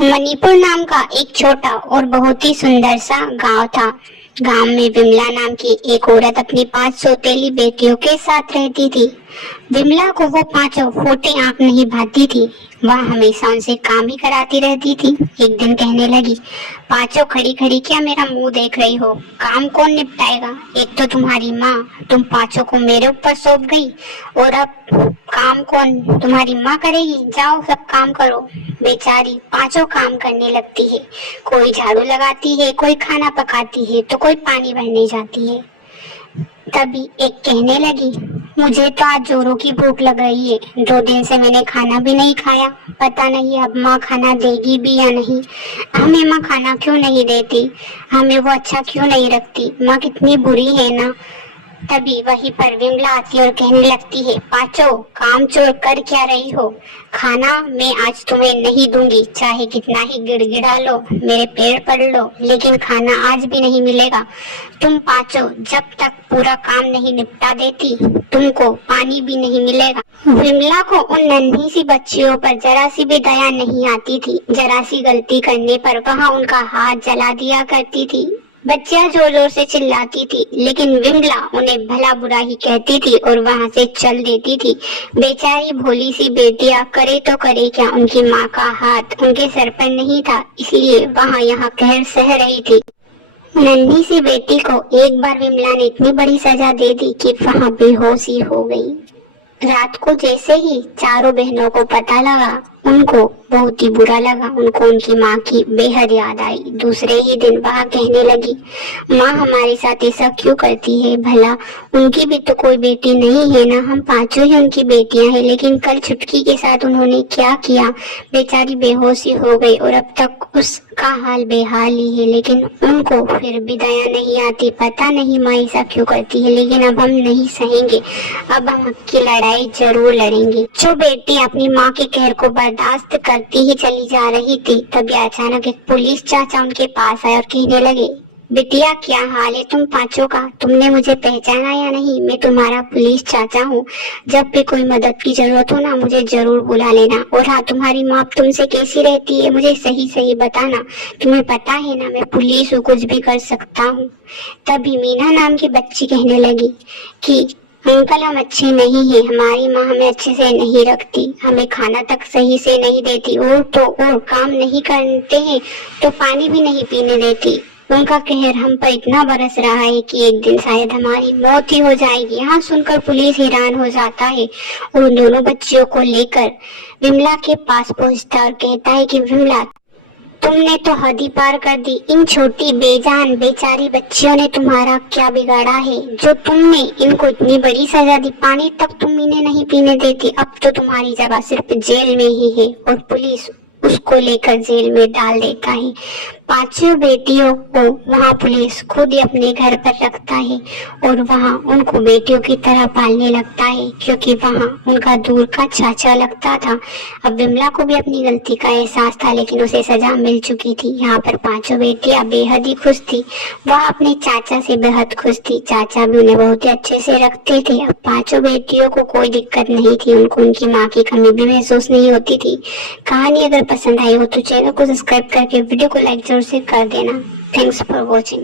मणिपुर नाम का एक छोटा और बहुत ही सुंदर सा गांव था। गांव में विमला नाम की एक औरत अपनी 5 सौतेली बेटियों के साथ रहती थी। विमला को वो पांचों फोटे आंख नहीं भाती थी। वह हमेशा उनसे काम ही कराती रहती थी। एक दिन कहने लगी, पांचों खड़ी खड़ी क्या मेरा मुंह देख रही हो? काम कौन निपटाएगा? एक तो तुम्हारी माँ, तुम पांचों को मेरे ऊपर सौंप गई, और अब काम कौन? तुम्हारी माँ करेगी। जाओ सब काम करो। बेचारी पांचों काम करने लगती है। कोई झाड़ू लगाती है, कोई खाना पकाती है, तो कोई पानी भरने जाती है। तभी एक कहने लगी, मुझे तो आज जोरों की भूख लग रही है। 2 दिन से मैंने खाना भी नहीं खाया। पता नहीं अब माँ खाना देगी भी या नहीं। हमें माँ खाना क्यों नहीं देती? हमें वो अच्छा क्यों नहीं रखती? माँ कितनी बुरी है ना। तभी वहीं पर विमला आती और कहने लगती है, पांचों काम चोर कर क्या रही हो? खाना मैं आज तुम्हें नहीं दूंगी, चाहे कितना ही गिड़गिड़ा लो, मेरे पैर पड़ लो, लेकिन खाना आज भी नहीं मिलेगा। तुम पांचों जब तक पूरा काम नहीं निपटा देती, तुमको पानी भी नहीं मिलेगा। विमला को उन नन्ही सी बच्चियों पर जरा सी भी दया नहीं आती थी। जरा सी गलती करने पर वह उनका हाथ जला दिया करती थी। बच्चियां जोर जोर से चिल्लाती थी, लेकिन विमला उन्हें भला बुरा ही कहती थी और वहां से चल देती थी। बेचारी भोली सी बेटियां करे तो करे क्या, उनकी माँ का हाथ उनके सर पर नहीं था, इसीलिए वहां यहाँ कहर सह रही थी। नन्ही सी बेटी को एक बार विमला ने इतनी बड़ी सजा दे दी कि वहां बेहोश ही हो गई। रात को जैसे ही चारों बहनों को पता लगा, उनको बहुत ही बुरा लगा। उनको उनकी माँ की बेहद याद आई। दूसरे ही दिन वह कहने लगी, माँ हमारे साथ ऐसा क्यों करती है? भला उनकी भी तो कोई बेटी नहीं है ना? हम पांचों ही उनकी बेटियां हैं, लेकिन कल छुटकी के साथ उन्होंने क्या किया? बेचारी बेहोशी हो गई और अब तक उसका हाल बेहाल ही है, लेकिन उनको फिर भी दया नहीं आती। पता नहीं माँ ऐसा क्यों करती है, लेकिन अब हम नहीं सहेंगे। अब हम हक की लड़ाई जरूर लड़ेंगे। जो बेटी अपनी माँ के कहर को बर्दाश्त करती ही चली जा रही थी, तभी अचानक एक पुलिस चाचा उनके पास आए और कहने लगे, बिटिया क्या हाल है तुम पांचों का? तुमने मुझे पहचाना या नहीं? मैं तुम्हारा पुलिस चाचा हूँ। जब भी कोई मदद की जरूरत हो ना, मुझे जरूर बुला लेना। और हाँ, तुम्हारी माँ तुमसे कैसी रहती है, मुझे सही सही बताना। तुम्हें पता है ना, मैं पुलिस हूँ, कुछ भी कर सकता हूँ। तभी मीना नाम की बच्ची कहने लगी कि अंकल हम अच्छे नहीं हैं, हमारी माँ हमें अच्छे से नहीं रखती, हमें खाना तक सही से नहीं देती, और तो और काम नहीं करते हैं तो पानी भी नहीं पीने देती। उनका कहर हम पर इतना बरस रहा है कि एक दिन शायद हमारी मौत ही हो जाएगी। यहाँ सुनकर पुलिस हैरान हो जाता है और उन दोनों बच्चियों को लेकर विमला के पास पहुँचता और कहता है कि विमला, तुमने तो हद ही पार कर दी। इन छोटी बेजान बेचारी बच्चियों ने तुम्हारा क्या बिगाड़ा है जो तुमने इनको इतनी बड़ी सजा दी? पानी तक तुम इन्हें नहीं पीने देती। अब तो तुम्हारी जगह सिर्फ जेल में ही है। और पुलिस उसको लेकर जेल में डाल देता है। पांचों बेटियों को वहाँ पुलिस खुद ही अपने घर पर रखता है और वहाँ उनको बेटियों की तरह पालने लगता है, क्योंकि वहाँ उनका दूर का चाचा लगता था। अब विमला को भी अपनी गलती का एहसास था, लेकिन उसे सजा मिल चुकी थी। यहाँ पर पांचों बेटियां बेहद ही खुश थी। वह अपने चाचा से बेहद खुश थी। चाचा भी उन्हें बहुत ही अच्छे से रखते थे। अब पांचों बेटियों को कोई दिक्कत नहीं थी। उनको उनकी माँ की कमी भी महसूस नहीं होती थी। कहानी अगर पसंद आई हो तो चैनल को सब्सक्राइब करके वीडियो को लाइक जरूर से कर देना। Thanks for watching.